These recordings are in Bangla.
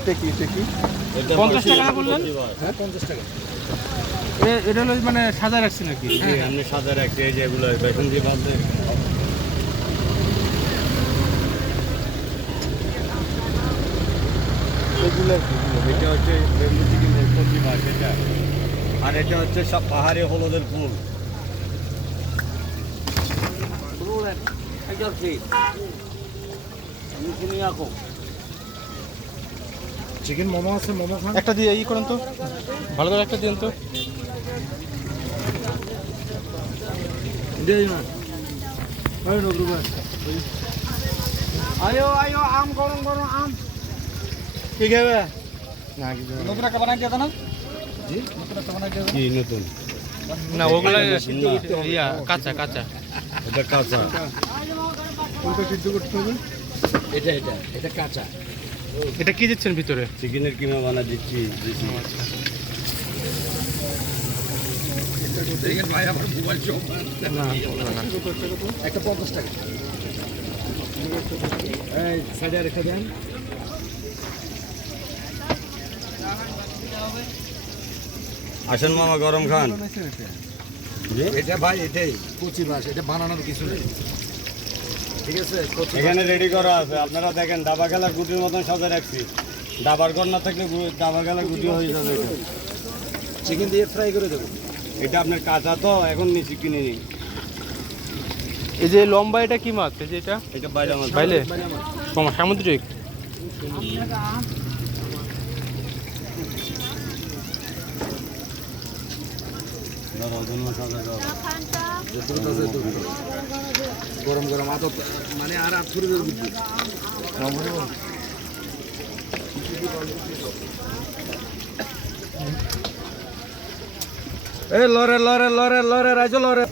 এটা কি 50 টাকা বললেন? হ্যাঁ 50 টাকা। এটা হলো মানে সাজা রাখছি নাকি? জি আপনি সাদা রাখছি এই যে এগুলো বেসন দিয়ে বাঁধতে এগুলো কি? এটা হচ্ছে বেম্বু চিকেনের কচি মাছ এটা আর এটা হচ্ছে সব পাহাড়ি হলুদের ফুল চিকেন মোমো আছে, মোমো খান? একটা দিয়ে করুন তো, ভালো করে একটা দিন তো। দেই না। আরে নজরুল ভাই। আয়ো আম গরম আম। কি খাবে? না কিছু নতুন একটা বানাই দিয়ে দাও না? জি, নতুন একটা বানাই দিয়ে দাও। কি নতুন না, ওগুলা কাঁচা কাঁচা। এটা কাঁচা কোনটা সিদ্ধ করতে হবে? এটা কাঁচা। এটা কি দিচ্ছেন ভিতরে? চিকেনের কিমা বানা দিচ্ছি দেখেন ভাই আমার মোবাইল শপ। না, একটা 50 টাকা। এই সাইডে রেখে দেন। আসেন মামা গরম খান এটা ভাই এটাই কচি মাছ, এটা বানানোর কিছু নেই। ঠিক আছে, কচি এখানে রেডি করা আছে আপনারা দেখেন দাবা খেলার গুটির মতন সাজা রাখছি দাবার ঘর না থাকলে দাবা খেলার গুটি হয়ে যাবে এটা চিকেন দিয়ে ফ্রাই করে দেবো। এটা আপনার কাঁচা তো এখন নিচে কিনে নিই এই যে লম্বা এটা কি মাছ? এই যে এটা এটা বাইরে মাছ বাইলে সামুদ্রিক। গরম আদত মানে আর ছুরি বুঝছি। এই লরে রাইজো লরে।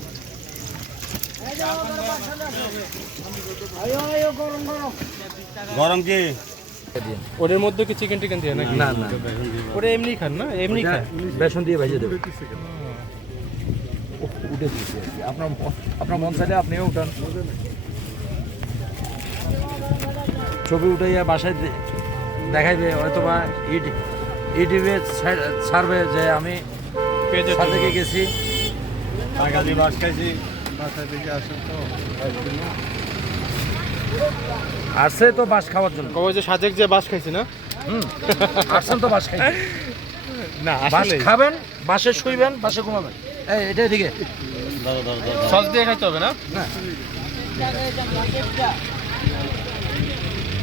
গরম কি ওদের মধ্যে কি চিকেন টিকেন দিয়ে নাকি? না না, ওরা এমনি খান না? এমনি খায়? বেসন দিয়ে ভেজে দেবো। উঠে দিয়েছি আর কি। আপনার মন চাইলে আপনিও উঠান। ছবি উঠাইয়া বাসায় দেখাইবে, হয়তো বা ইউটিউবে ছাড়বে যে আমি পেজে সাথে গেছি। টাকা বাস খাইছি আসছে তো বাস খাওয়ার জন্য। কবে যে সাজেক যে বাস খাইছি না? আসছেন তো বাস খাইতে। না বাস আসলে খাবেন, বাসে শুইবেন, বাসে ঘুমাবেন। এই এটা এদিকে সস দিয়ে খাইতে হবে না? না,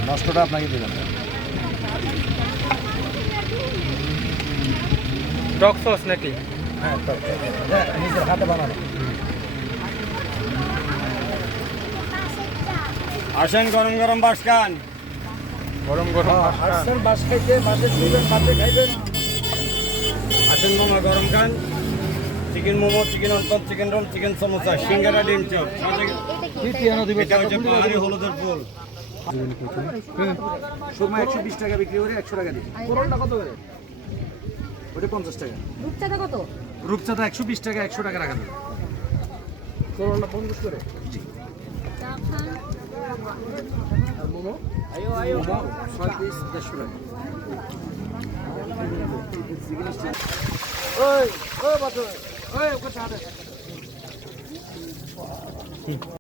নষ্টটা আপনাকে দেবেন। টক সস নাকি? হ্যাঁ, নিজের হাতে বানানো। আসেন গরম বাস খান গরম আসছেন বাস খাইতে, বাসে শুইবেন, বাসে খাইবেন। আসেন মামা গরম খান চিকেন মোমো চিকেন অন্তর চিকেন রোল চিকেন সমোসা সিঙ্গারা ডিম চপ এটা হচ্ছে পাহাড়ি হলুদের ফুল সময় 120 টাকা বিক্রি করে 100 টাকা দিই। কোরআনটা কত করে? ওটা 50 টাকা। রূপচাঁদা কত? রূপচাঁদা 120 টাকা, 100 টাকা রাখা দেবে। কোরআনটা 50 করে। জি। চা খান। আর মোমো? মোমো 6 পিস 150 টাকা। ওই বাচ্চা, ওই ওকে চা দে।